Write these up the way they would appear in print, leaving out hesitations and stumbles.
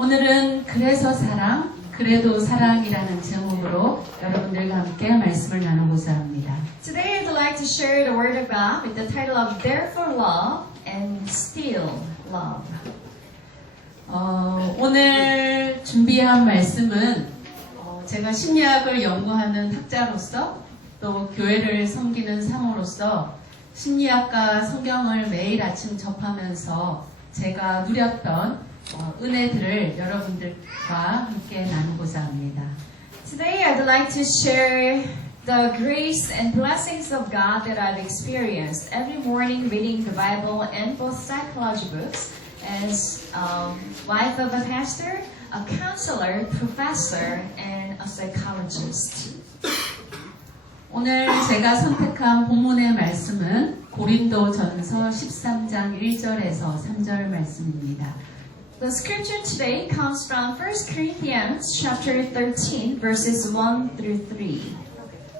오늘은 그래서 사랑, 그래도 사랑이라는 제목으로 여러분들과 함께 말씀을 나누고자 합니다. Today I'd like to share the Word of God with the title of Therefore Love and Still Love. 오늘 준비한 말씀은 제가 심리학을 연구하는 학자로서 또 교회를 섬기는 사모로서 심리학과 성경을 매일 아침 접하면서 제가 누렸던 은혜들을 여러분들과 함께 나누고자 합니다. Today I'd like to share the grace and blessings of God that I've experienced every morning reading the Bible and both psychology books as wife of a pastor, a counselor, professor, and a psychologist. 오늘 제가 선택한 본문의 말씀은 고린도전서 13장 1절에서 3절 말씀입니다. The scripture today comes from 1 Corinthians chapter 13 verses 1 through 3.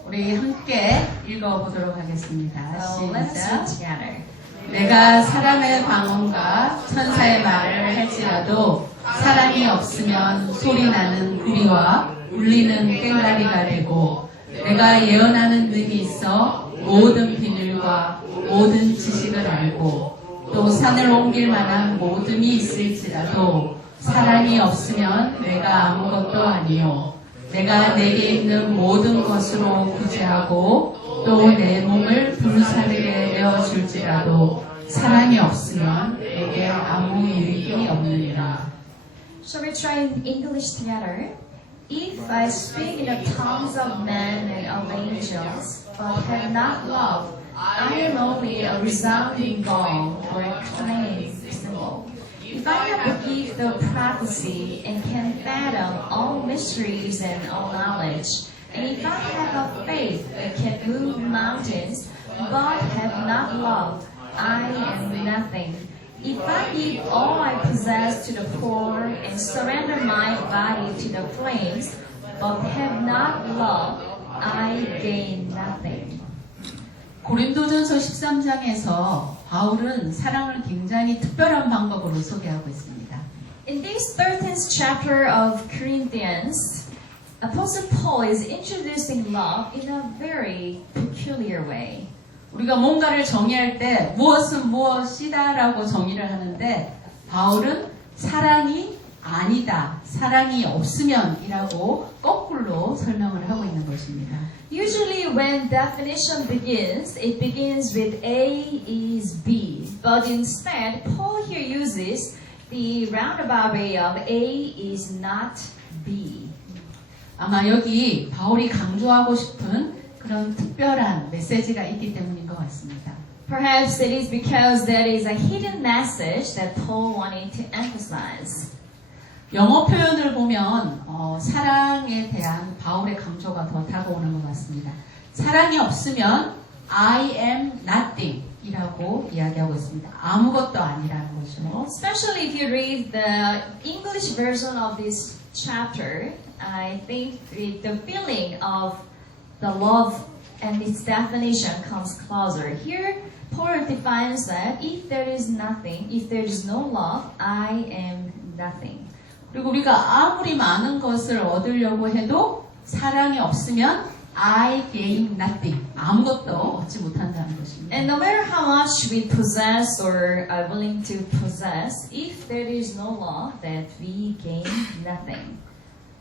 우리 함께 읽어보도록 하겠습니다. So let us read 시작. together. 내가 사람의 방언과 천사의 말을 할지라도 사랑이 없으면 소리나는 구리와 울리는 꽹과리가 되고 내가 예언하는 능이 있어 모든 비밀과 모든 지식을 알고 또 산을 옮길 만한 모든이 있을지라도 사랑이 없으면 내가 아무것도 아니요 내가 내게 있는 모든 것으로 구제하고 또 내 몸을 불사르게 내어줄지라도 사랑이 없으면 내게 아무 유익이 없느니라. Shall we try in English together? If I speak in the tongues of men and of angels, but have not love, I am only a resounding gong or a clanging cymbal. If I have the gift of prophecy and can fathom all mysteries and all knowledge, and if I have a faith that can move mountains, but have not love, I am nothing. If I give all I possess to the poor and surrender my body to the flames, but have not love, I gain nothing. 고린도전서 13장에서 바울은 사랑을 굉장히 특별한 방법으로 소개하고 있습니다. In this 13th chapter of Corinthians, Apostle Paul is introducing love in a very peculiar way. 우리가 뭔가를 정의할 때 무엇은 무엇이다라고 정의를 하는데 바울은 사랑이 아니다, 사랑이 없으면이라고 거꾸로 설명을 하고 있는 것입니다. Usually when definition begins, it begins with A is B. But instead, Paul here uses the roundabout way of A is not B. 아마 여기 바울이 강조하고 싶은 그런 특별한 메시지가 있기 때문인 것 같습니다. Perhaps it is because there is a hidden message that Paul wanted to emphasize. 영어 표현을 보면 사랑에 대한 바울의 강조가 더 다가오는 것 같습니다. 사랑이 없으면 I am nothing 이라고 이야기하고 있습니다. 아무것도 아니라는 거죠. Especially if you read the English version of this chapter, I think the feeling of the love and its definition comes closer. Here, Paul defines that if there is nothing, if there is no love, I am nothing. 그리고 우리가 아무리 많은 것을 얻으려고 해도 사랑이 없으면 I gain nothing. 아무것도 얻지 못한다는 것입니다. And no matter how much we possess or are willing to possess, if there is no love, that we gain nothing.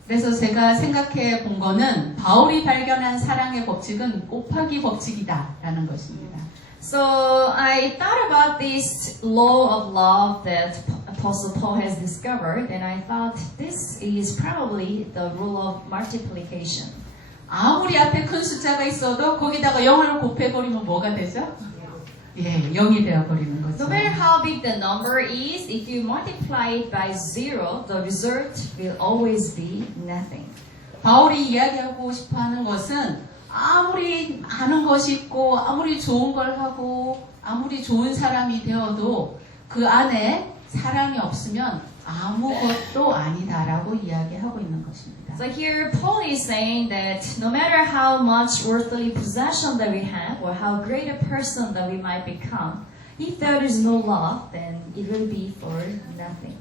그래서 제가 생각해 본 거는 바울이 발견한 사랑의 법칙은 곱하기 법칙이다라는 것입니다. So I thought about this law of love that Apostle Paul has discovered, and I thought this is probably the rule of multiplication. 아무리 앞에 큰 숫자가 있어도 거기다가 0을 곱해버리면 뭐가 되죠? 예, 0이 되어버리는 거죠. No matter how big the number is, if you multiply it by 0, the result will always be nothing. 바울이 이야기하고 싶어하는 것은 아무리 많은 것이 있고 아무리 좋은 걸 하고 아무리 좋은 사람이 되어도 그 안에 사랑이 없으면 아무것도 아니다라고 이야기하고 있는 것입니다. So here Paul is saying that no matter how much worldly possession that we have or how great a person that we might become, if there is no love, then it will be for nothing.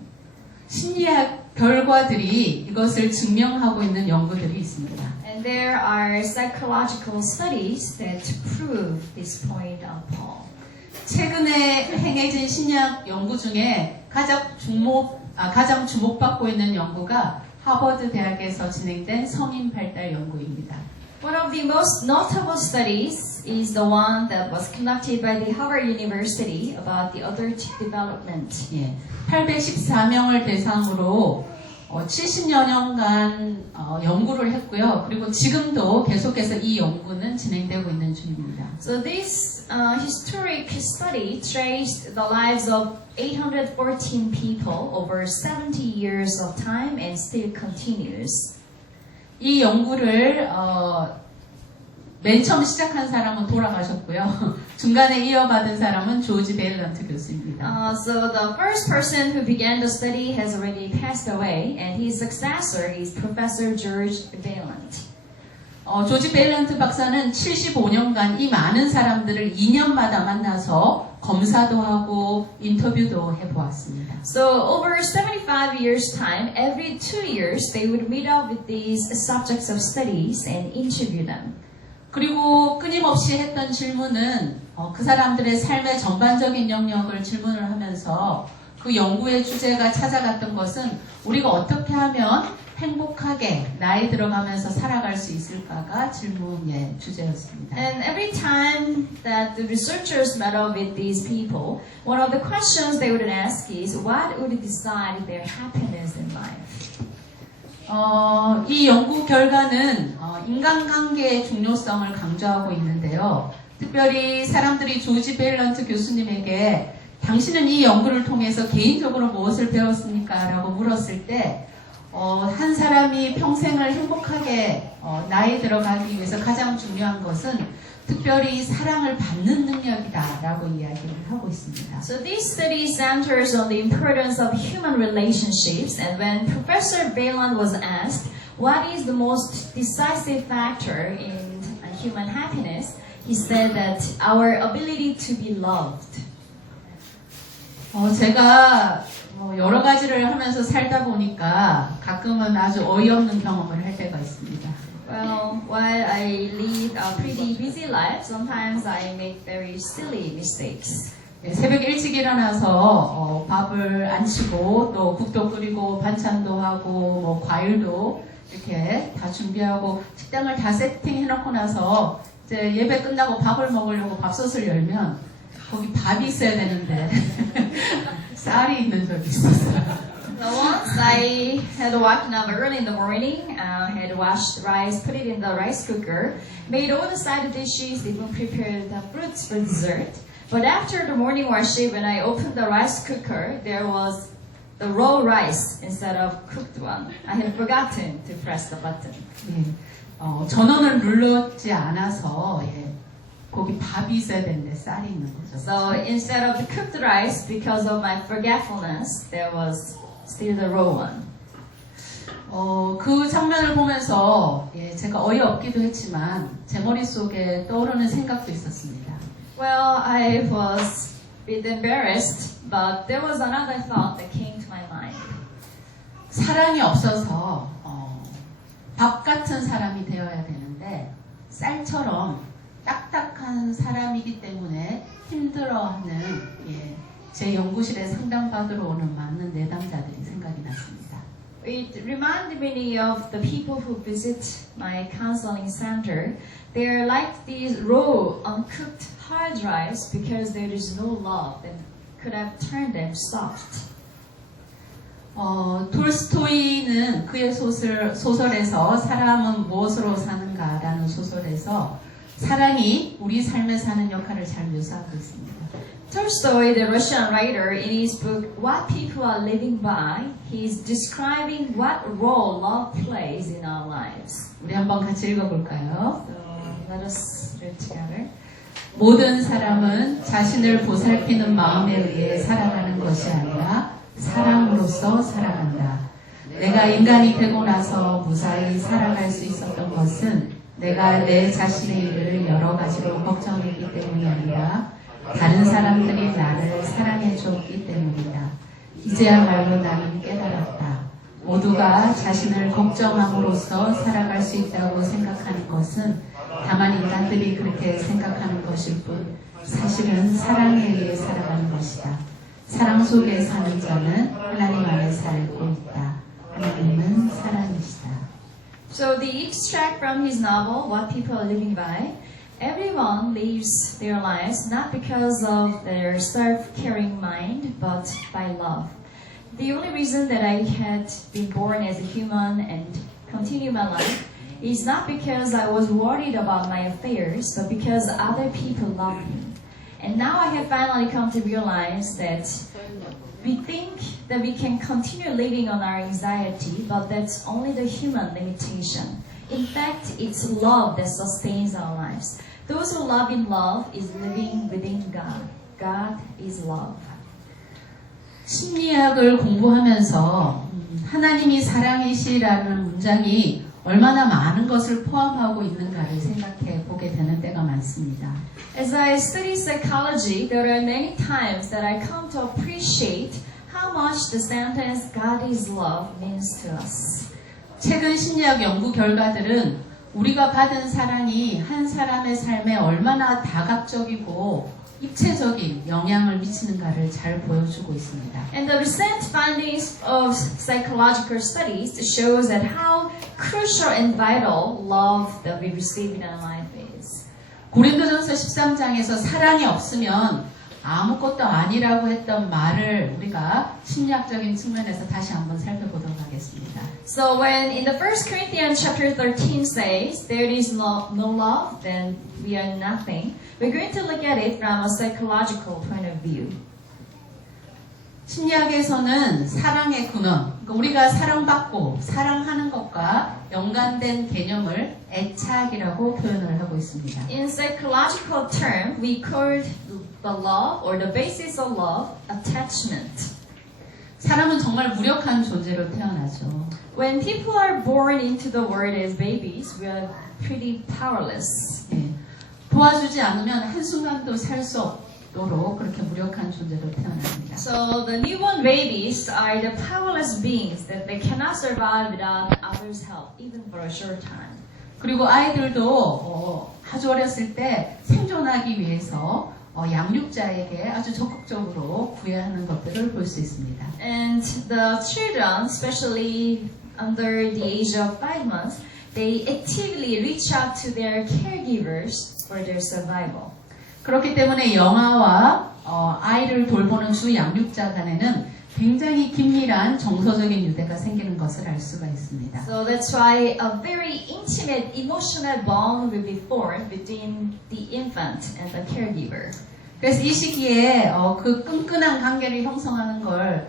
심리학 결과들이 이것을 증명하고 있는 연구들이 있습니다. And there are psychological studies that prove this point on Paul. 최근에 행해진 심리학 연구 중에 가장 주목받고 있는 연구가 하버드 대학에서 진행된 성인 발달 연구입니다. One of the most notable studies is the one that was conducted by the Harvard University about the adult development. 예, 814명을 대상으로 70여 년간 연구를 했고요. 그리고 지금도 계속해서 이 연구는 진행되고 있는 중입니다. So this historic study traced the lives of 814 people over 70 years of time and still continues. 이 연구를 맨 처음 시작한 사람은 돌아가셨고요. 중간에 이어받은 사람은 조지 베일런트 교수입니다. So the first person who began the study has already passed away, and his successor is Professor George Vaillant. 조지 베일런트 박사는 75년간 이 많은 사람들을 2년마다 만나서 검사도 하고 인터뷰도 해보았습니다. So over 75 years' time, every 2 years, they would meet up with these subjects of studies and interview them. 그리고 끊임없이 했던 질문은 그 사람들의 삶의 전반적인 영역을 질문을 하면서 그 연구의 주제가 찾아갔던 것은 우리가 어떻게 하면 행복하게 나이 들어가면서 살아갈 수 있을까가 질문의 주제였습니다. And every time that the researchers met up with these people, one of the questions they would ask is, what would decide their happiness in life? 이 연구 결과는 인간관계의 중요성을 강조하고 있는데요. 특별히 사람들이 조지 베일런트 교수님에게 당신은 이 연구를 통해서 개인적으로 무엇을 배웠습니까? 라고 물었을 때 한 사람이 평생을 행복하게 나이 들어가기 위해서 가장 중요한 것은 특별히 사랑을 받는 능력이다 라고 이야기를 하고 있습니다. So this study centers on the importance of human relationships, and when Professor Vaillant was asked what is the most decisive factor in human happiness, he said that our ability to be loved. 제가 여러 가지를 하면서 살다 보니까 가끔은 아주 어이없는 경험을 할 때가 있습니다. Well, while I lead a pretty busy life, sometimes I make very silly mistakes. 새벽에 일찍 일어나서 밥을 안 치고 또 국도 끓이고 반찬도 하고 뭐 과일도 이렇게 다 준비하고 식당을 다 세팅해놓고 나서 이제 예배 끝나고 밥을 먹으려고 밥솥을 열면 거기 밥이 있어야 되는데 쌀이 있는 적이 있었어요. So once I had woken up early in the morning, had washed rice, put it in the rice cooker, made all the side dishes, even prepared the fruits for dessert. But after the morning worship, when I opened the rice cooker, there was the raw rice instead of cooked one. I had forgotten to press the button. 전원을 눌렀지 않아서 거기 밥이 있어야 되는데 쌀이 있는 거죠. So instead of the cooked rice, because of my forgetfulness, there was still the raw one. 그 장면을 보면서 제가 어이없기도 했지만 제 머릿속에 떠오르는 생각도 있었습니다. Well, I was a bit embarrassed, but there was another thought that came to my mind. 사랑이 없어서 밥 같은 사람이 되어야 되는데 쌀처럼 딱딱한 사람이기 때문에 힘들어하는 제 연구실에 상담받으러 오는 많은 내담자들이 생각이 났습니다. It reminded me of the people who visit my counseling center. They're like these raw, uncooked hard rice because there is no love that could have turned them soft. 톨스토이는 그의 소설에서 사람은 무엇으로 사는가라는 소설에서 사랑이 우리 삶에 사는 역할을 잘 묘사하고 있습니다. Tolstoy, the Russian writer, in his book What People Are Living By, he's describing what role love plays in our lives. 우리 한번 같이 읽어볼까요? So let us read together. 모든 사람은 자신을 보살피는 마음에 의해 살아가는 것이 아니라 사랑으로서 살아간다. 내가 인간이 되고 나서 무사히 살아갈 수 있었던 것은 내가 내 자신의 일을 여러 가지로 걱정했기 때문이 아니라 다른 사람들이 나를 사랑해 줬기 때문이다. 이제야말로 나는 깨달았다. 모두가 자신을 걱정함으로써 살아갈 수 있다고 생각하는 것은 다만 인간들이 그렇게 생각하는 것일 뿐 사실은 사랑에 의해 살아가는 것이다. 사랑 속에 사는 자는 하나님 안에 살고 있다. 하나님은 사랑이시다. So the extract from his novel, What People Are Living By, everyone lives their lives not because of their self-caring mind, but by love. The only reason that I had been born as a human and continue my life is not because I was worried about my affairs, but because other people love me. And now I have finally come to realize that we think that we can continue living on our anxiety, but that's only the human limitation. In fact, it's love that sustains our lives. Those who love in love is living within God. God is love. 심리학을 공부하면서 하나님이 사랑이시라는 문장이 얼마나 많은 것을 포함하고 있는가를 생각해 보게 되는 때가 많습니다. As I study psychology, there are many times that I come to appreciate how much the sentence God is love means to us. 최근 심리학 연구 결과들은 우리가 받은 사랑이 한 사람의 삶에 얼마나 다각적이고 입체적인 영향을 미치는가를 잘 보여주고 있습니다. And the recent findings of psychological studies shows that how crucial and vital love that we receive in our life is. 고린도전서 13장에서 사랑이 없으면 아무것도 아니라고 했던 말을 우리가 심리학적인 측면에서 다시 한번 살펴보도록 하겠습니다. So when in the 1 Corinthians chapter 13 says there is no love, then we are nothing. We're going to look at it from a psychological point of view. 심리학에서는 사랑의 근원, 그러니까 우리가 사랑받고 사랑하는 것과 연관된 개념을 애착이라고 표현을 하고 있습니다. In psychological term, we call the love or the basis of love attachment. 사람은 정말 무력한 존재로 태어나죠. When people are born into the world as babies, we are pretty powerless. 예, 도와주지 않으면 한순간도 살 수 없도록 그렇게 무력한 존재로 태어납니다. So the newborn babies are the powerless beings that they cannot survive without others' help, even for a short time. 그리고 아이들도 아주 어렸을 때 생존하기 위해서 양육자에게 아주 적극적으로 구애하는 하는 것들을 볼 수 있습니다. And the children, especially under the age of 5 months, they actively reach out to their caregivers for their survival. 그렇기 때문에 영아와 아이를 돌보는 주 양육자 간에는 굉장히 긴밀한 정서적인 유대가 생기는 것을 알 수가 있습니다. So that's why a very intimate emotional bond will be formed between the infant and the caregiver. 그래서 이 시기에 그 끈끈한 관계를 형성하는 걸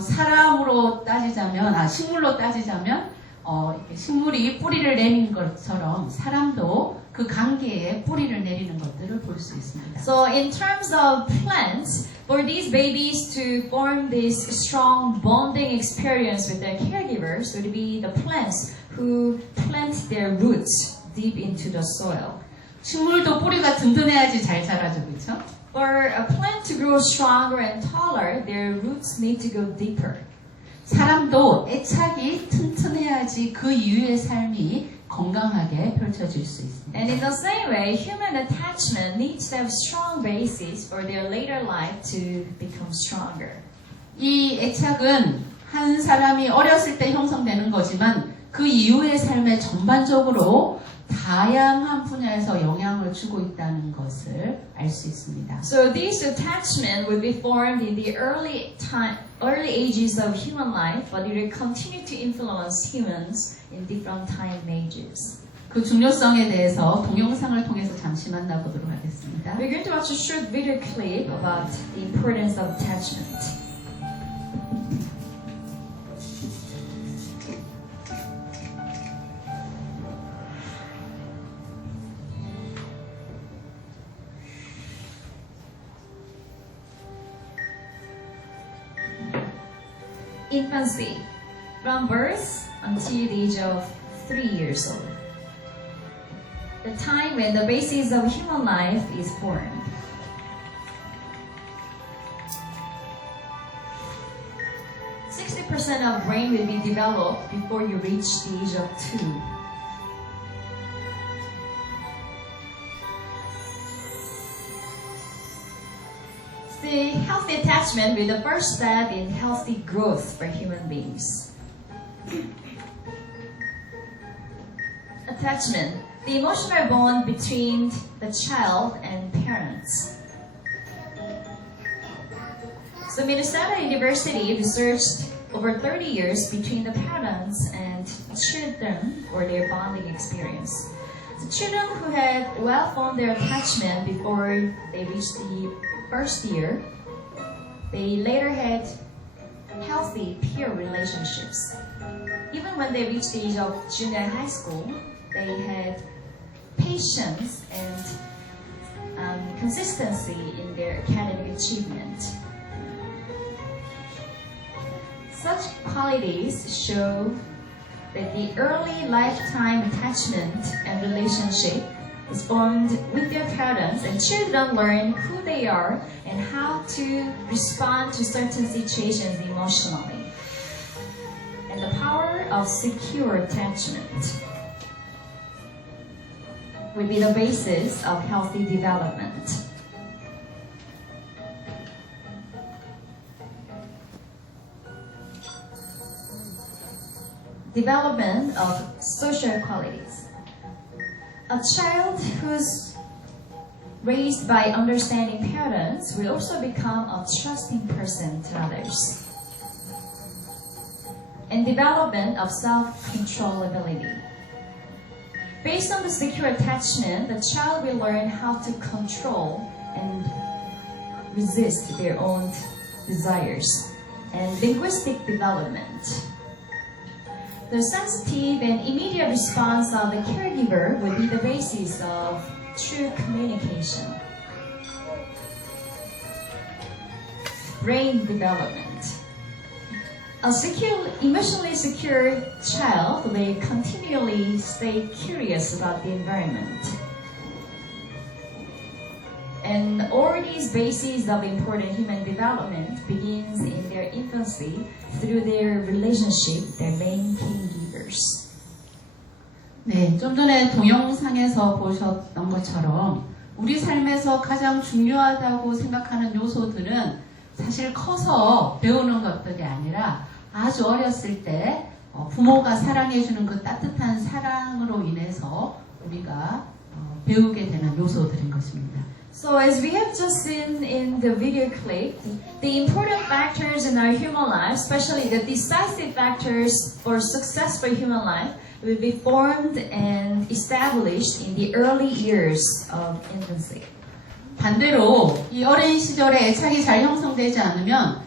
사람으로 따지자면, 식물로 따지자면 식물이 뿌리를 내리는 것처럼 사람도 그 관계에 뿌리를 내리는 것들을 볼 수 있습니다. So in terms of plants, for these babies to form this strong bonding experience with their caregivers would be the plants who plant their roots deep into the soil. 식물도 뿌리가 든든해야지 잘 자라죠, 그렇죠? For a plant to grow stronger and taller, their roots need to go deeper. 사람도 애착이 튼튼해야지 그 이후의 삶이 건강하게 펼쳐질 수 있습니다. And in the same way, human attachment needs to have strong basis for their later life to become stronger. 이 애착은 한 사람이 어렸을 때 형성되는 거지만 그 이후의 삶에 전반적으로 다양한 분야에서 영향을 주고 있다는 것을 알 수 있습니다. So these attachment will be formed in the early ages of human life, but it will continue to influence humans in different time ages. 그 중요성에 대해서 동영상을 통해서 잠시 만나보도록 하겠습니다. We're going to watch a short video clip about the importance of attachment. Infancy, from birth until the age of 3 years old. The time when the basis of human life is formed. 80% of brain will be developed before you reach the age of 2. The healthy attachment will be the first step in healthy growth for human beings. Attachment, the emotional bond between the child and parents. So Minnesota University researched over 30 years between the parents and children or their bonding experience. The children who had well-formed their attachment before they reached the first year, they later had healthy peer relationships. Even when they reached the age of junior high school, they had patience and consistency in their academic achievement. Such qualities show that the early lifetime attachment and relationship is formed with their parents, and children learn who they are and how to respond to certain situations emotionally. And the power of secure attachment will be the basis of healthy development. Development of social qualities. A child who's raised by understanding parents will also become a trusting person to others. And development of self-control ability. Based on the secure attachment, the child will learn how to control and resist their own desires. And linguistic development. The sensitive and immediate response of the caregiver will be the basis of true communication. Brain development. A emotionally secure child will continually stay curious about the environment. And all these bases of important human development begins in their infancy through their relationship with their main caregivers. 네, 좀 전에 동영상에서 보셨던 것처럼 우리 삶에서 가장 중요하다고 생각하는 요소들은 사실 커서 배우는 것들이 아니라 아주 어렸을 때 부모가 사랑해주는 그 따뜻한 사랑으로 인해서 우리가 배우게 되는 요소들인 것입니다. So as we have just seen in the video clip, the important factors in our human life, especially the decisive factors for success for human life, will be formed and established in the early years of infancy. 반대로 이 어린 시절에 애착이 잘 형성되지 않으면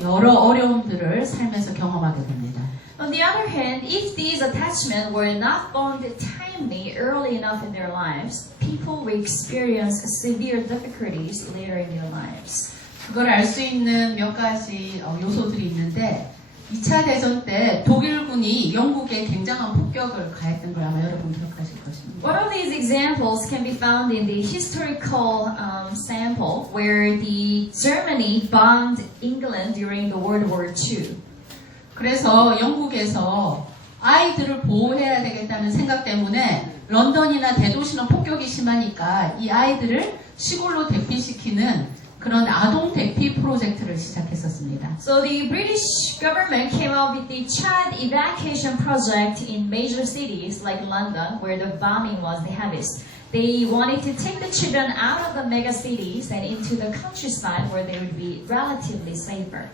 여러 어려움들을 삶에서 경험하게 됩니다. On the other hand, if these attachments were not formed timely early enough in their lives, people will experience severe difficulties later in their lives. 그걸 알 수 있는 몇 가지 요소들이 있는데 2차 대전 때 독일군이 영국에 굉장한 폭격을 가했던 걸 아마 여러분 기억하실 것입니다. One of these examples can be found in the historical sample where the Germany bombed England during the World War II. 그래서 영국에서 아이들을 보호해야 되겠다는 생각 때문에 런던이나 대도시는 폭격이 심하니까 이 아이들을 시골로 대피시키는 그런 아동 대피 프로젝트를 시작했었습니다. So the British government came up with the child evacuation project in major cities like London, where the bombing was the heaviest. They wanted to take the children out of the mega cities and into the countryside where they would be relatively safer.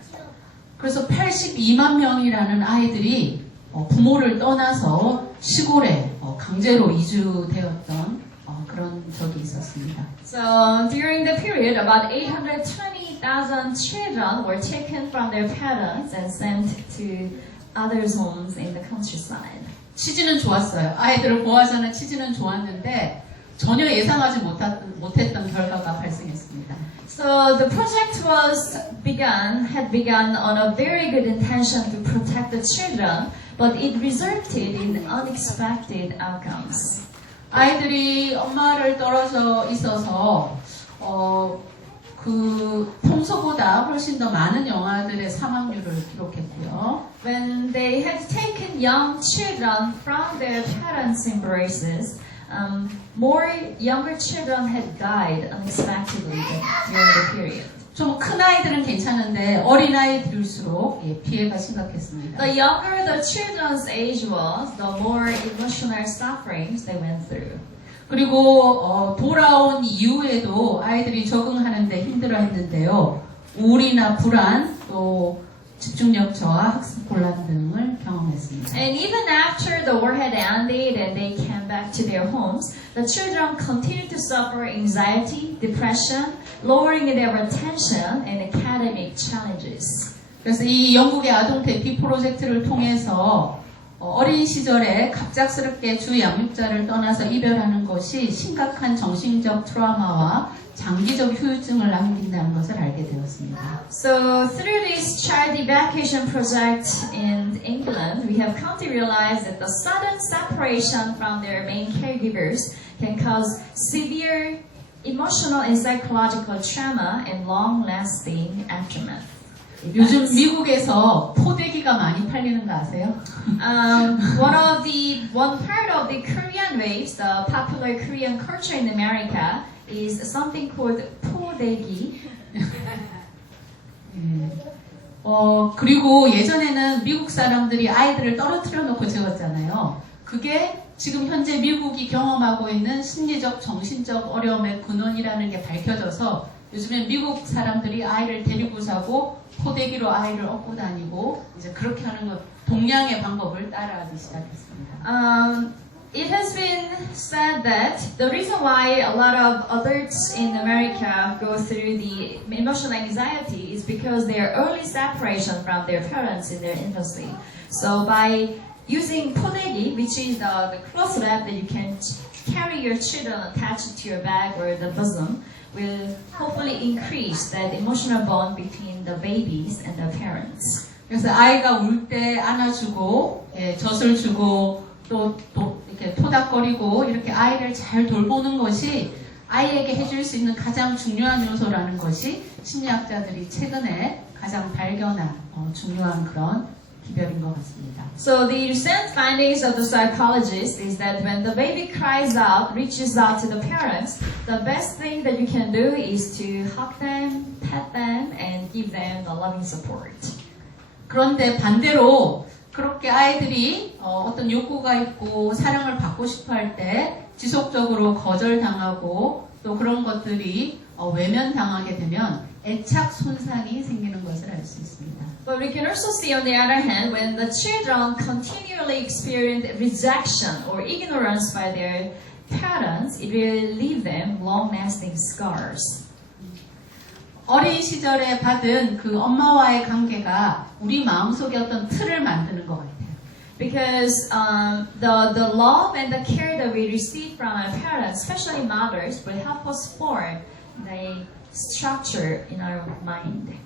그래서 82만 명이라는 아이들이 부모를 떠나서 시골에 강제로 이주되었던 그런 적이 있었습니다. So during the period, about 820,000 children were taken from their parents and sent to others' homes in the countryside. 취지는 좋았어요. 아이들을 보호하자는 취지는 좋았는데 전혀 예상하지 못했던 결과가 발생했습니다. So the project had begun on a very good intention to protect the children, but it resulted in unexpected outcomes. 아이들이 엄마를 떨어져 있어서 그 평소보다 훨씬 더 많은 영아들의 사망률을 기록했고요. When they had taken young children from their parents' embraces, more younger children had died unexpectedly during the period. 좀 큰 아이들은 괜찮은데 어린 아이들일수록 피해가 심각했습니다. The younger the children's age was, the more emotional sufferings they went through. 그리고 돌아온 이후에도 아이들이 적응하는데 힘들어했는데요. 우울이나 불안, 또 집중력 저하, 학습 곤란 등을 경험했습니다. And even after the war had ended and they came back to their homes, the children continued to suffer anxiety, depression, lowering their attention, and academic challenges. 그래서 이 영국의 아동 대피 프로젝트를 통해서 어린 시절에 갑작스럽게 주 양육자를 떠나서 이별하는 것이 심각한 정신적 트라우마와 장기적 후유증을 남긴다는 것을 알게 되었습니다. So through this child evacuation project in England, we have come to realize that the sudden separation from their main caregivers can cause severe emotional and psychological trauma and long-lasting aftermath. 요즘 미국에서 포대기가 많이 팔리는 거 아세요? One part of the Korean waves, the popular Korean culture in America, is something called 포대기. 그리고 예전에는 미국 사람들이 아이들을 떨어뜨려 놓고 재웠잖아요. 그게 지금 현재 미국이 경험하고 있는 심리적, 정신적 어려움의 근원이라는 게 밝혀져서 요즘에 미국 사람들이 아이를 데리고 자고 포대기로 아이를 업고 다니고 이제 그렇게 하는 것, 동양의 방법을 따라하기 시작했습니다. It has been said that the reason why a lot of adults in America go through the emotional anxiety is because their early separation from their parents in their infancy. So by using 포대기, which is the cloth wrap that you can carry your children attached to your bag or the bosom, will hopefully increase that emotional bond between the babies and the parents. 그래서 아이가 울 때 안아주고 젖을 주고 또 이렇게 토닥거리고 이렇게 아이를 잘 돌보는 것이 아이에게 해줄 수 있는 가장 중요한 요소라는 것이 심리학자들이 최근에 가장 발견한 중요한 그런 기별인 것 같습니다. So the recent findings of the psychologists is that when the baby cries out, reaches out to the parents, the best thing that you can do is to hug them, pet them, and give them the loving support. 그런데 반대로 그렇게 아이들이 어떤 욕구가 있고 사랑을 받고 싶어 할 때 지속적으로 거절당하고 또 그런 것들이 외면당하게 되면 애착 손상이 생기는 것을 알 수 있습니다. But we can also see on the other hand, when the children continually experience rejection or ignorance by their parents, it will leave them long-lasting scars. 어린 시절에 받은 그 엄마와의 관계가 우리 마음속에 어떤 틀을 만드는 것 같아요. Because the love and the care that we receive from our parents, especially mothers, will help us form the structure in our mind.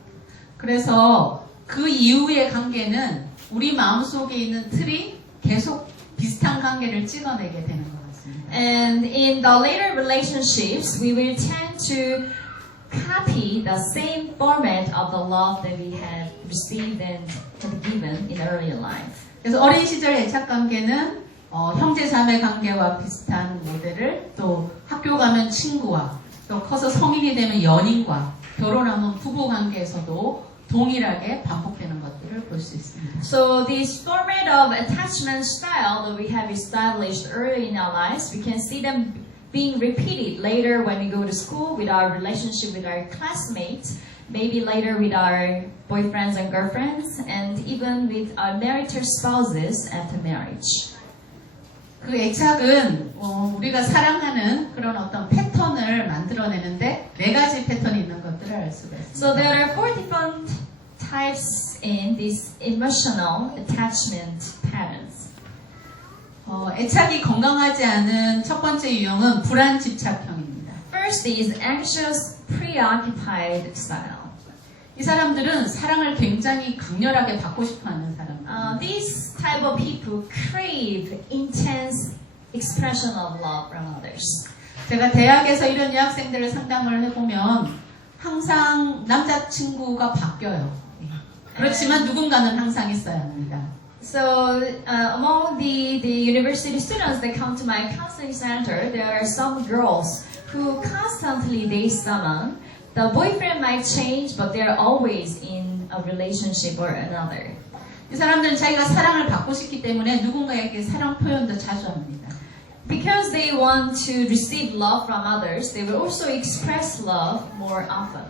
그래서 그 이후의 관계는 우리 마음속에 있는 틀이 계속 비슷한 관계를 찍어내게 되는 것 같습니다. And in the later relationships, we will tend to copy the same format of the love that we had received and had given in earlier life. 그래서 어린 시절 애착 관계는 형제 자매 관계와 비슷한 모델을 또 학교 가면 친구와 또 커서 성인이 되면 연인과 결혼하면 부부 관계에서도 동일하게 반복되는 것들을 볼 수 있습니다. So this format of attachment style that we have established early in our lives, we can see them being repeated later when we go to school with our relationship with our classmates, maybe later with our boyfriends and girlfriends, and even with our marital spouses after marriage. 그 애착은 우리가 사랑하는 그런 어떤 패턴을 만들어내는데 4가지 패턴이 있는 것들을 알 수가 있습니다. So there are 4 different types in these emotional attachment patterns. 애착이 건강하지 않은 첫 번째 유형은 불안 집착형입니다. First is anxious, preoccupied style. 이 사람들은 사랑을 굉장히 강렬하게 받고 싶어하는 사람들. These type of people crave intense expression of love from others. 제가 대학에서 이런 여학생들을 상담을 해보면 항상 남자친구가 바뀌어요. 그렇지만 누군가는 항상 있어야 합니다. So among the university students that come to my counseling center, there are some girls who constantly date someone. The boyfriend might change, but they're always in a relationship or another. 이 사람들은 자기가 사랑을 받고 싶기 때문에 누군가에게 사랑 표현도 자주 합니다. Because they want to receive love from others, they will also express love more often.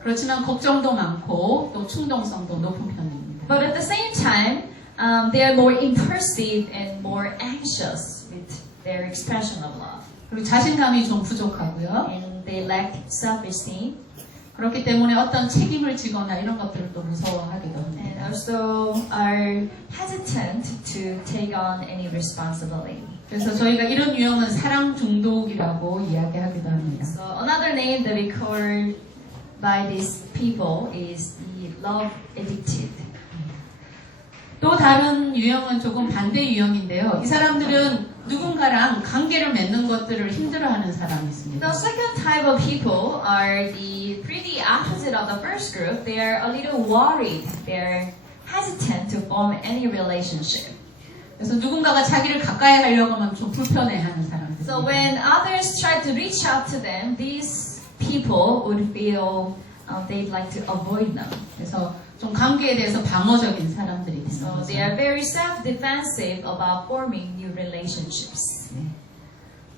그렇지만 걱정도 많고 또 충동성도 높은 편입니다. But at the same time, they are more impulsive and more anxious with their expression of love. 그리고 자신감이 좀 부족하고요. And they lack self-esteem. 그렇기 때문에 어떤 책임을 지거나 이런 것들을 또 무서워하기도 And 합니다. also are hesitant to take on any responsibility. 그래서 저희가 이런 유형은 사랑 중독이라고 이야기하기도 합니다. So another name that we call by these people is the love addicted. 또 다른 유형은 조금 반대 유형인데요. 이 사람들은 누군가랑 관계를 맺는 것들을 힘들어하는 사람이 있습니다. The second type of people are the pretty opposite of the first group. They are a little worried. They are hesitant to form any relationship. 그래서 누군가가 자기를 가까이 하려고 하면 좀 불편해하는 사람들. So when others try to reach out to them, these people would feel they'd like to avoid them. 그래서 좀 관계에 대해서 방어적인 사람들이 되는 So 거죠. they are very self-defensive about forming new relationships.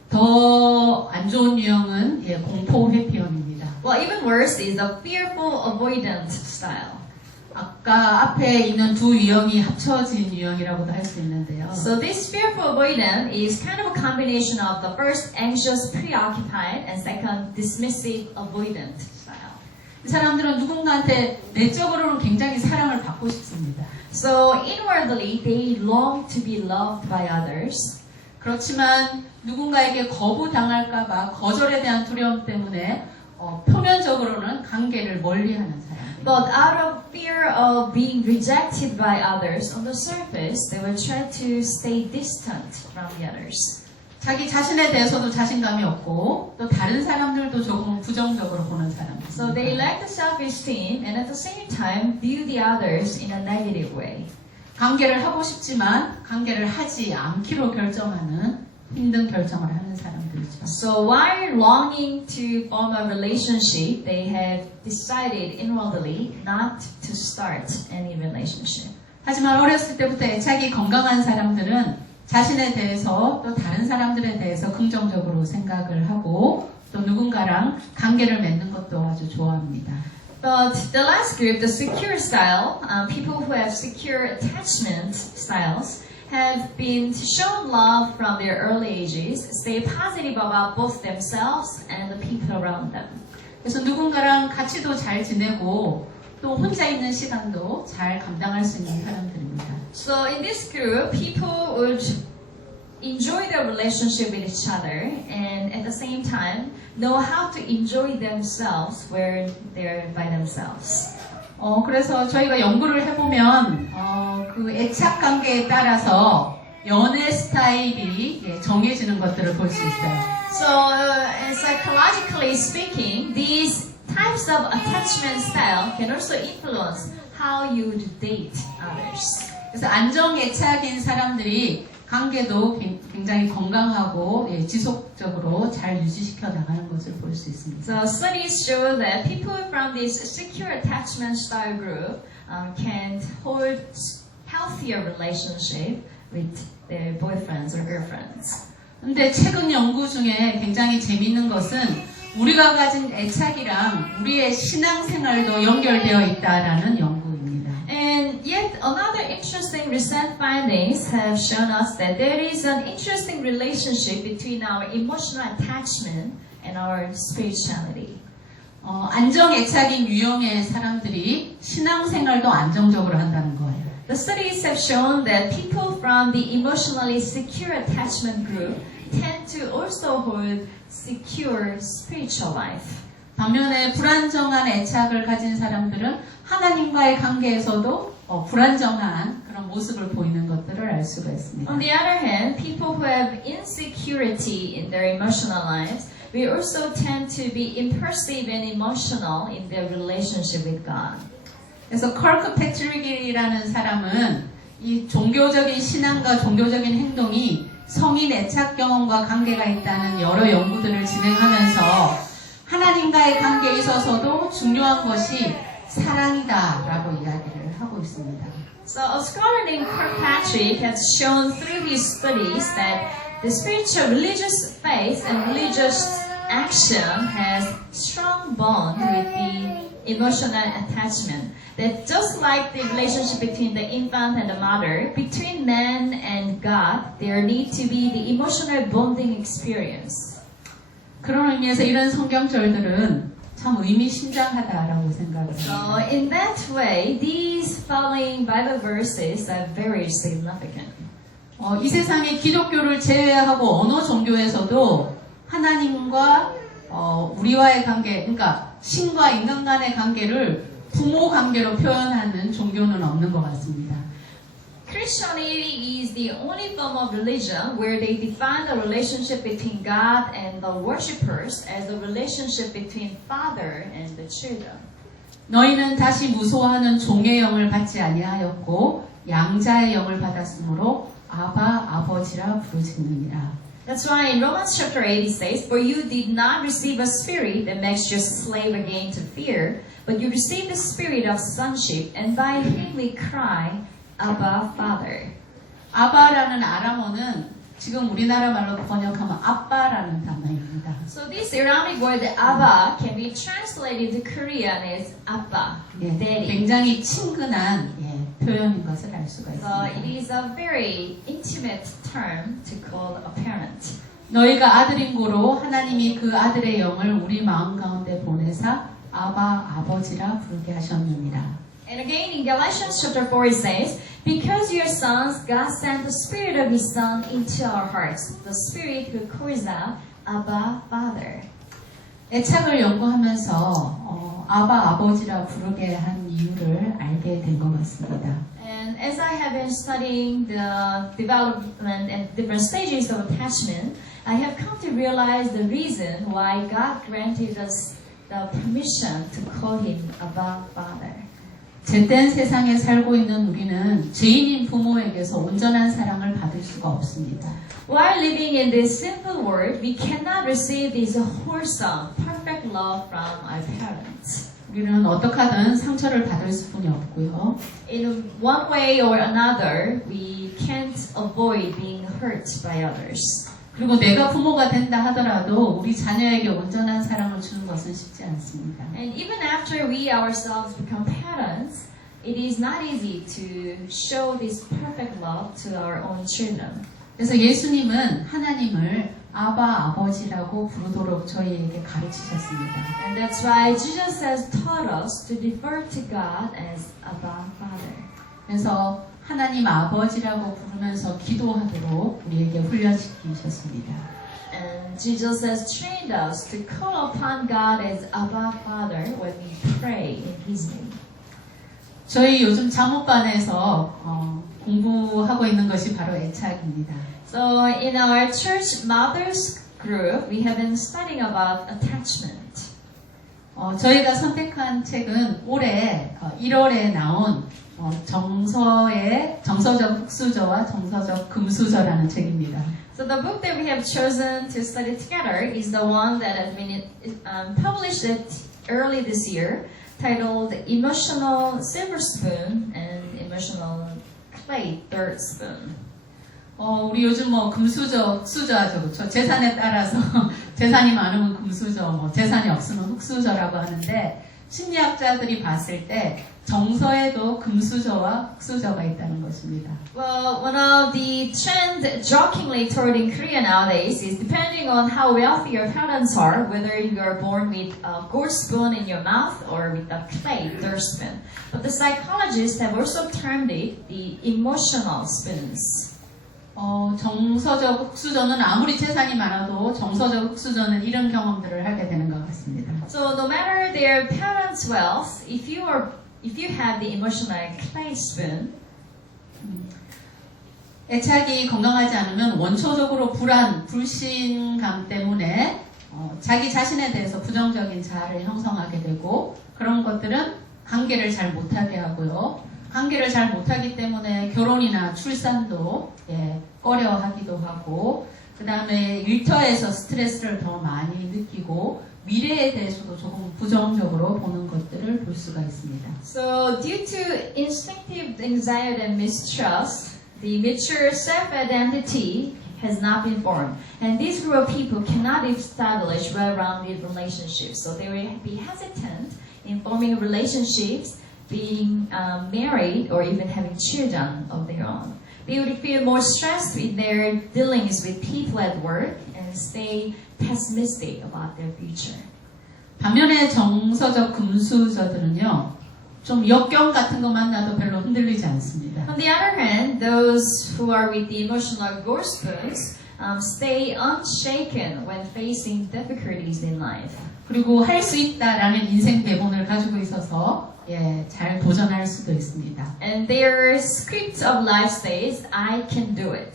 더 안 좋은 유형은 공포 회피형입니다. Well, even worse is the fearful avoidant style. 아까 앞에 있는 두 유형이 합쳐진 유형이라고도 할 수 있는데요. So this fearful avoidant is kind of a combination of the first anxious, preoccupied, and second dismissive avoidant style. 이 사람들은 누군가한테 내적으로는 굉장히 사랑을 받고 싶습니다. So inwardly, they long to be loved by others. 그렇지만 누군가에게 거부당할까봐 거절에 대한 두려움 때문에 표면적으로는 관계를 멀리하는 사람. But out of fear of being rejected by others, on the surface, they will try to stay distant from the others. 자기 자신에 대해서도 자신감이 없고 또 다른 사람들도 조금 부정적으로 보는 사람들. So they lack the self-esteem and at the same time view the others in a negative way. 관계를 하고 싶지만 관계를 하지 않기로 결정하는 힘든 결정을 하는 사람들이죠. So while longing to form a relationship, they have decided inwardly not to start any relationship. 하지만 어렸을 때부터 애착이 건강한 사람들은 자신에 대해서 또 다른 사람들에 대해서 긍정적으로 생각을 하고 또 누군가랑 관계를 맺는 것도 아주 좋아합니다. But the last group, the secure style, people who have secure attachment styles, have been shown love from their early ages, stay positive about both themselves and the people around them. 그래서 누군가랑 같이도 잘 지내고 또 혼자 있는 시간도 잘 감당할 수 있는 사람들입니다. So in this group, people would enjoy their relationship with each other and at the same time know how to enjoy themselves where they're by themselves. 그래서 저희가 연구를 해보면 그 애착 관계에 따라서 연애 스타일이 정해지는 것들을 볼 수 있어요. So psychologically speaking, these types of attachment style can also influence how you would date others. 그래서 안정 애착인 사람들이 관계도 굉장히 건강하고 지속적으로 잘 유지시켜 나가는 것을 볼 수 있습니다. So studies show that people from this secure attachment style group can hold healthier relationship with their boyfriends or girlfriends. 근데 최근 연구 중에 굉장히 재미있는 것은 우리가 가진 애착이랑 우리의 신앙생활도 연결되어 있다라는 연구입니다. And yet another interesting recent findings have shown us that there is an interesting relationship between our emotional attachment and our spirituality. 안정 애착인 유형의 사람들이 신앙생활도 안정적으로 한다는 거예요. The studies have shown that people from the emotionally secure attachment group tend to also hold secure spiritual life. 반면에 불안정한 애착을 가진 사람들은 하나님과의 관계에서도 불안정한 그런 모습을 보이는 것들을 알 수가 있습니다. On the other hand, people who have insecurity in their emotional lives we also tend to be impulsive and emotional in their relationship with God. 그래서 컬크 패트릭이라는 사람은 이 종교적인 신앙과 종교적인 행동이 성인 애착 경험과 관계가 있다는 여러 연구들을 진행하면서 하나님과의 관계에 있어서도 중요한 것이 사랑이다라고 이야기를 하고 있습니다. So a scholar named Kirkpatrick has shown through his studies that the spiritual religious faith and religious action has strong bond with the emotional attachment. That just like the relationship between the infant and the mother, between man and God, there need to be the emotional bonding experience. 그런 의미에서 이런 성경절들은 참 의미심장하다라고 생각을 So 합니다. in that way, these following Bible verses are very significant. 이 세상에 기독교를 제외하고 어느 종교에서도 하나님과 우리와의 관계, 그러니까 신과 인간 간의 관계를 부모 관계로 표현하는 종교는 없는 것 같습니다. Christianity is the only form of religion where they define the relationship between God and the worshippers as a relationship between father and the children. 너희는 다시 무소하는 종의 영을 받지 아니하였고 양자의 영을 받았으므로 아바 아버지라 부르짖느니라. That's why in Romans chapter 8 it says, For you did not receive a spirit that makes you slave again to fear, but you received the spirit of sonship, and by him we cry, Abba, Father. 아바라는 아람어는 지금 우리나라 말로 번역하면 아빠라는 단어입니다. So this Aramaic word Abba can be translated into Korean as Abba, 예, Daddy. 굉장히 친근한 표현인 것을 알 수가 So it 있습니다. is a very intimate term to call a parent. 너희가 아들인 고로 하나님이 그 아들의 영을 우리 마음 가운데 보내사 아바 아버지라 부르게 하셨느니라. And again in Galatians chapter 4 it says, Because you are sons, God sent the Spirit of His Son into our hearts, the Spirit who calls out, Abba, Father. 애착을 연구하면서 아바 아버지라 부르게 한 이유를 알게 된 것 같습니다. And as I have been studying the development and different stages of attachment, I have come to realize the reason why God granted us the permission to call Him Abba, Father. 죄된 세상에 살고 있는 우리는 죄인인 부모에게서 온전한 사랑을 받을 수가 없습니다. While living in this simple world, we cannot receive this wholesome, perfect love from our parents. 우리는 어떻게 하든 상처를 받을 수뿐이 없고요. In one way or another, we can't avoid being hurt by others. 그리고 내가 부모가 된다 하더라도 우리 자녀에게 온전한 사랑을 주는 것은 쉽지 않습니다. And even after we ourselves become parents, it is not easy to show this perfect love to our own children. 그래서 예수님은 하나님을 아바 아버지라고 부르도록 저희에게 가르치셨습니다. And that's why Jesus has taught us to refer to God as Abba, Father. 그래서 하나님 아버지라고 부르면서 기도하도록 우리에게 훈련시키셨습니다. And Jesus has trained us to call upon God as Abba, Father when we pray in His name. 저희 요즘 잠옷반에서 공부하고 있는 것이 바로 애착입니다. So in our church mothers group, we have been studying about attachment. 저희가 선택한 책은 올해 1월에 나온 정서적 흑수저와 정서적 금수저라는 책입니다. So the book that we have chosen to study together is the one that has been published early this year, titled Emotional Silver Spoon and Emotional Clay Third Spoon. 우리 요즘 금수저, 흑수저 하죠. 그렇죠? 재산에 따라서 재산이 많으면 금수저, 재산이 없으면 흑수저라고 하는데 심리학자들이 봤을 때 정서에도 금수저와 흑수저가 있다는 것입니다. Well, one of the trends jokingly toward in Korea nowadays is depending on how wealthy your parents are, whether you are born with a gold spoon in your mouth or with a clay third spoon. But the psychologists have also termed it the emotional spoons. 정서적 흑수저는 아무리 재산이 많아도 정서적 흑수저는 이런 경험들을 하게 되는 것 같습니다. So no matter their parents' wealth, if you have the emotional clay spoon, 애착이 건강하지 않으면 원초적으로 불신감 때문에 자기 자신에 대해서 부정적인 자아를 형성하게 되고 그런 것들은 관계를 잘 못하게 하고요. 관계를 잘 못하기 때문에 결혼이나 출산도 꺼려하기도 하고 그 다음에 일터에서 스트레스를 더 많이 느끼고 미래에 대해서도 조금 부정적으로 보는 것들을 볼 수가 있습니다. So, due to instinctive anxiety and mistrust, the mature self-identity has not been formed. And this group of people cannot establish well-rounded relationships. So, they will be hesitant in forming relationships, being married, or even having children of their own. They would feel more stressed with their dealings with people at work and stay pessimistic about their future. 반면에 정서적 금수저들은요, 좀 역경 같은 거 만나도 별로 흔들리지 않습니다. On the other hand, those who are with the emotional gorspoons stay unshaken when facing difficulties in life. 그리고 할 수 있다라는 인생 대본을 가지고 있어서 잘 도전할 수도 있습니다. And their script of life says, I can do it.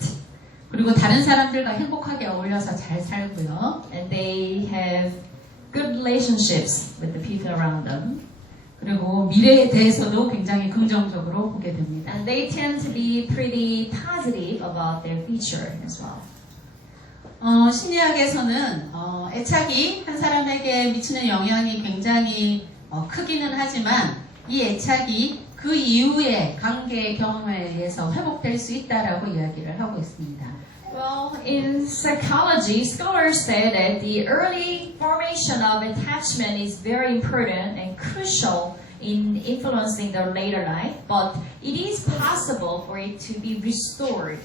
그리고 다른 사람들과 행복하게 어울려서 잘 살고요. And they have good relationships with the people around them. 그리고 미래에 대해서도 굉장히 긍정적으로 보게 됩니다. And they tend to be pretty positive about their future as well. 심리학에서는 애착이 한 사람에게 미치는 영향이 굉장히 크기는 하지만 이 애착이 그 이후의 관계 경험에 의해서 회복될 수 있다라고 이야기를 하고 있습니다. Well, in psychology, scholars say that the early formation of attachment is very important and crucial in influencing the later life, but it is possible for it to be restored.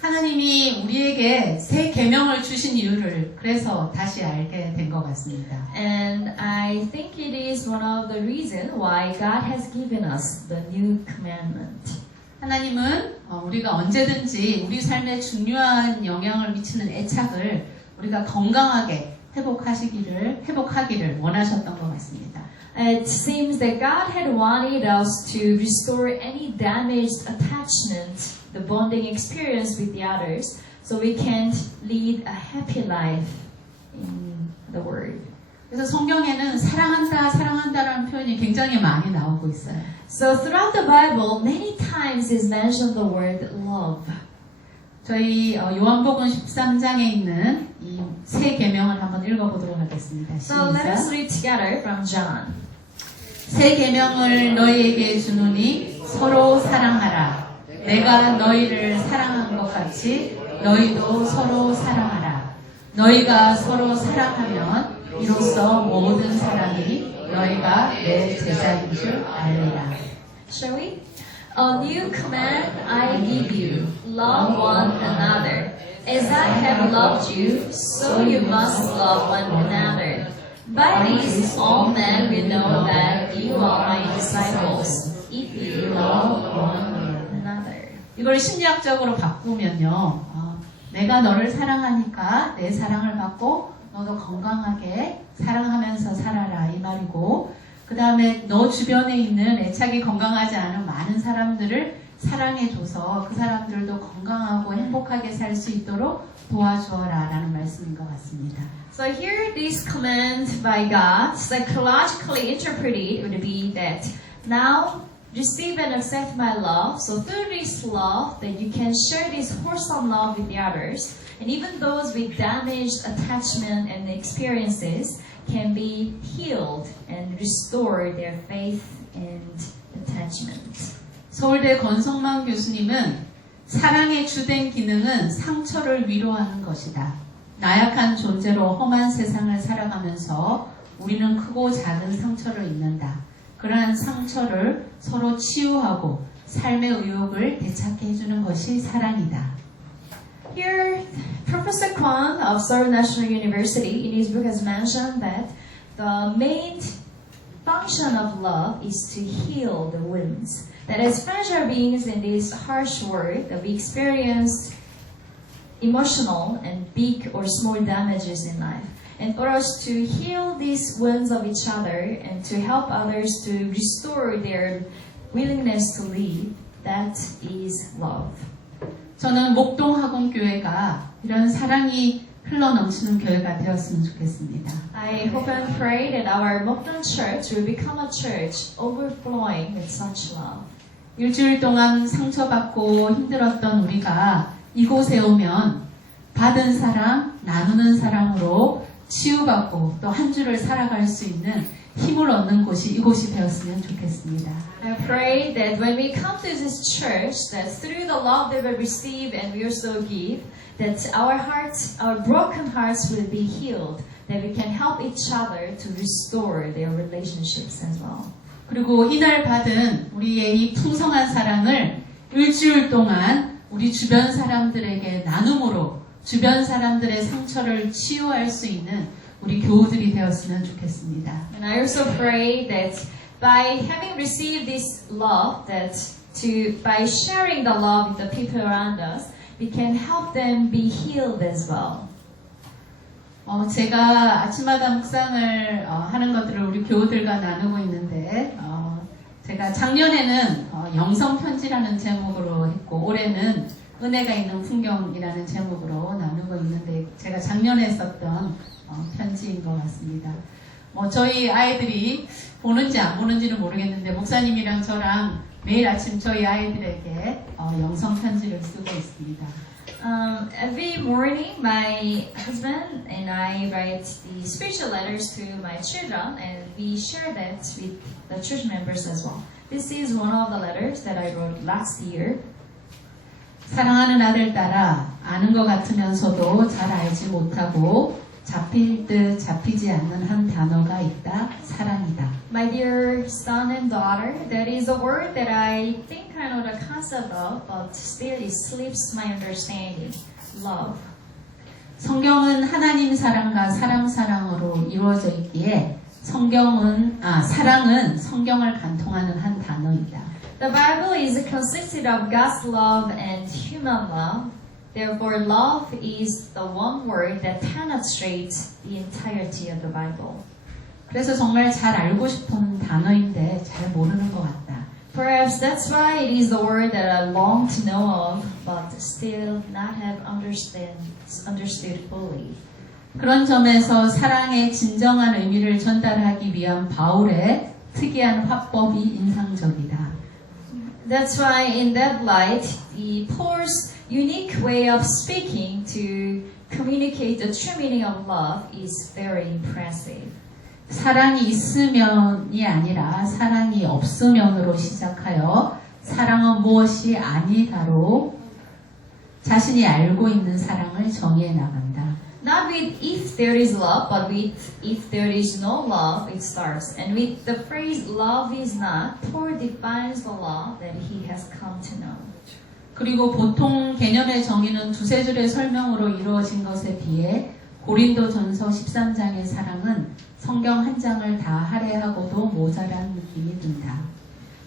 하나님이 우리에게 새 계명을 주신 이유를 그래서 다시 알게 된 것 같습니다. And I think it is one of the reasons why God has given us the new commandment. 하나님은 우리가 언제든지 우리 삶에 중요한 영향을 미치는 애착을 우리가 건강하게 회복하기를 원하셨던 것 같습니다. It seems that God had wanted us to restore any damaged attachment, the bonding experience with the others, so we can lead a happy life in the Word. 그래서 성경에는 사랑한다라는 표현이 굉장히 많이 나오고 있어요. So throughout the Bible, many times is mentioned the word love. 저희 요한복음 13장에 있는 이 새 계명을 한번 읽어보도록 하겠습니다. So let us 시작. read together from John. 새 계명을 너희에게 주노니 서로 사랑하라. 내가 너희를 사랑한 것 같이 너희도 서로 사랑하라. 너희가 서로 사랑하면 이로써 모든 사람이 너희가 내 제자인 줄 알리라. Shall we? A new command I give you, love one another. As I have loved you, so you must love one another. By this all men will know that you are my disciples, if you love one another. 이걸 심리학적으로 바꾸면요. 내가 너를 사랑하니까 내 사랑을 받고 너도 건강하게 사랑하면서 살아라 이 말이고 그 다음에 너 주변에 있는 애착이 건강하지 않은 많은 사람들을 사랑해줘서 그 사람들도 건강하고 행복하게 살 수 있도록 도와주어라 라는 말씀인 것 같습니다. So here this command by God, psychologically interpreted, would be that now receive and accept my love. So through this love, that you can share this wholesome love with the others, and even those with damaged attachment and experiences can be healed and restore their faith and attachment. 서울대 권성만 교수님은 사랑의 주된 기능은 상처를 위로하는 것이다. 나약한 존재로 험한 세상을 살아가면서 우리는 크고 작은 상처를 입는다. 그러한 상처를 서로 치유하고 삶의 의욕을 되찾게 해주는 것이 사랑이다. Here, Professor Kwon of Seoul National University in his book has mentioned that the main function of love is to heal the wounds. That as fragile beings in this harsh world, that we experience emotional and big or small damages in life. And for us to heal these wounds of each other and to help others to restore their willingness to live, that is love. 저는 목동학원교회가 이런 사랑이 흘러넘치는 교회가 되었으면 좋겠습니다. I hope and pray that our Mokdong Church will become a church overflowing with such love. 일주일 동안 상처받고 힘들었던 우리가 이곳에 오면 받은 사랑, 나누는 사랑으로 치유받고 또 한 주를 살아갈 수 있는 힘을 얻는 곳이 이곳이 되었으면 좋겠습니다. I pray that when we come to this church, that through the love that we receive and we also give, that our hearts, our broken hearts will be healed, that we can help each other to restore their relationships as well. 그리고 이날 받은 우리의 이 풍성한 사랑을 일주일 동안 우리 주변 사람들에게 나눔으로 주변 사람들의 상처를 치유할 수 있는 우리 교우들이 되었으면 좋겠습니다. And I also pray that by having received this love, by sharing the love with the people around us, we can help them be healed as well. 제가 아침마다 묵상을 하는 것들을 우리 교우들과 나누고 있는데 제가 작년에는 영성편지라는 제목으로 했고 올해는 은혜가 있는 풍경이라는 제목으로 나누고 있는데 제가 작년에 썼던 편지인 것 같습니다. 저희 아이들이 보는지 안 보는지는 모르겠는데 목사님이랑 저랑 매일 아침 저희 아이들에게 영성편지를 쓰고 있습니다. Every morning, my husband and I write the spiritual letters to my children, and we share that with the church members as well. This is one of the letters that I wrote last year. 사랑하는 아들 딸아, 아는 것 같으면서도 잘 알지 못하고 잡힐 듯 잡히지 않는 한 단어가 있다. 사랑이다. My dear son and daughter, that is a word that I think I know the concept of, but still it slips my understanding. Love. 성경은 하나님 사랑과 사랑으로 이루어져 있기에 사랑은 성경을 간통하는 한 단어이다. The Bible is consisted of God's love and human love. Therefore, love is the one word that penetrates the entirety of the Bible. 그래서 정말 잘 알고 싶은 단어인데 잘 모르는 것 같다. Perhaps that's why it is the word that I long to know of, but still not have understood fully. 그런 점에서 사랑의 진정한 의미를 전달하기 위한 바울의 특이한 화법이 인상적이다. That's why in that light, Paul's unique way of speaking to communicate the true meaning of love is very impressive. 사랑이 있으면이 아니라 사랑이 없으면으로 시작하여 사랑은 무엇이 아니다로 자신이 알고 있는 사랑을 정의해 나간다. Not with if there is love, but with if there is no love, it starts. And with the phrase love is not, Paul defines the love that he has come to know. 그리고 보통 개념의 정의는 두세 줄의 설명으로 이루어진 것에 비해 고린도전서 13장의 사랑은 성경 한 장을 다 할애하고도 모자란 느낌이 든다.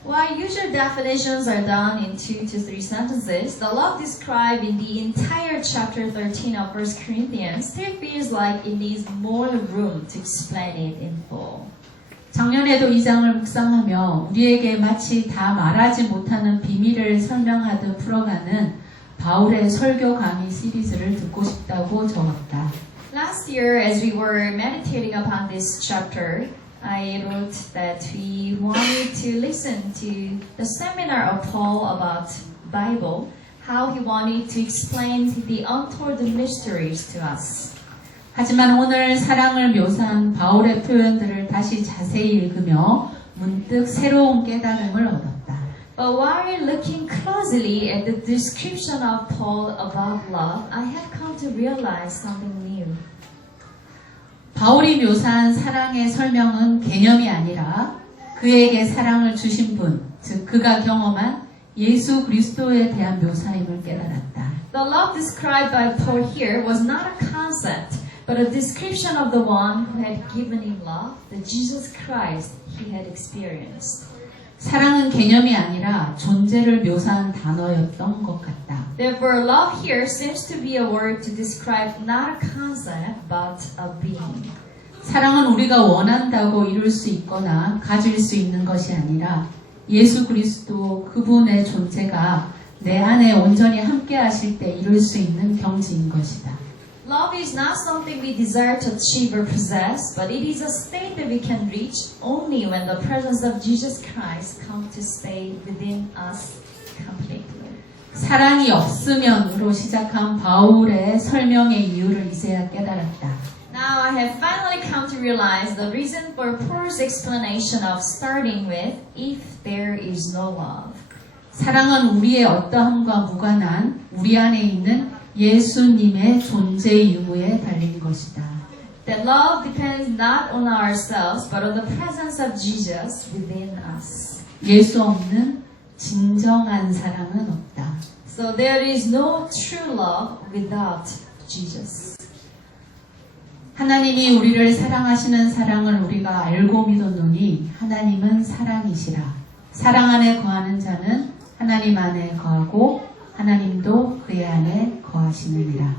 While usual definitions are done in 2 to 3 sentences, the love described in the entire chapter 13 of 1 Corinthians still feels like it needs more room to explain it in full. 작년에도 이 장을 묵상하며 우리에게 마치 다 말하지 못하는 비밀을 설명하듯 풀어가는 바울의 설교 강의 시리즈를 듣고 싶다고 적었다. Last year, as we were meditating upon this chapter, I wrote that we wanted to listen to the seminar of Paul about Bible, how he wanted to explain the untold mysteries to us. 하지만 오늘 사랑을 묘사한 바울의 표현들을 다시 자세히 읽으며 문득 새로운 깨달음을 얻었다. But while looking closely at the description of Paul about love, I have come to realize something new. 바울이 묘사한 사랑의 설명은 개념이 아니라 그에게 사랑을 주신 분, 즉 그가 경험한 예수 그리스도에 대한 묘사임을 깨달았다. The love described by Paul here was not a concept, but a description of the one who had given him love, the Jesus Christ he had experienced. 사랑은 개념이 아니라 존재를 묘사한 단어였던 것 같다. Therefore, love here seems to be a word to describe not a concept, but a being. 사랑은 우리가 원한다고 이룰 수 있거나 가질 수 있는 것이 아니라 예수 그리스도 그분의 존재가 내 안에 온전히 함께 하실 때 이룰 수 있는 경지인 것이다. Love is not something we desire to achieve or possess, but it is a state that we can reach only when the presence of Jesus Christ comes to stay within us completely. 사랑이 없으면으로 시작한 바울의 설명의 이유를 이제야 깨달았다. Now I have finally come to realize the reason for Paul's explanation of starting with, if there is no love. 사랑은 우리의 어떠함과 무관한 우리 안에 있는 예수님의 존재 유무에 달린 것이다. That love depends not on ourselves, but on the presence of Jesus within us. 예수 없는 진정한 사랑은 없다. So there is no true love without Jesus. 하나님이 우리를 사랑하시는 사랑을 우리가 알고 믿었노니 하나님은 사랑이시라. 사랑 안에 거하는 자는 하나님 안에 거하고 하나님도 그의 안에 거하시느니라.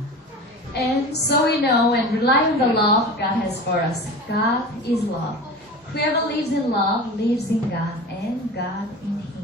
And so we know and rely on the love God has for us. God is love. Whoever lives in love lives in God and God in Him.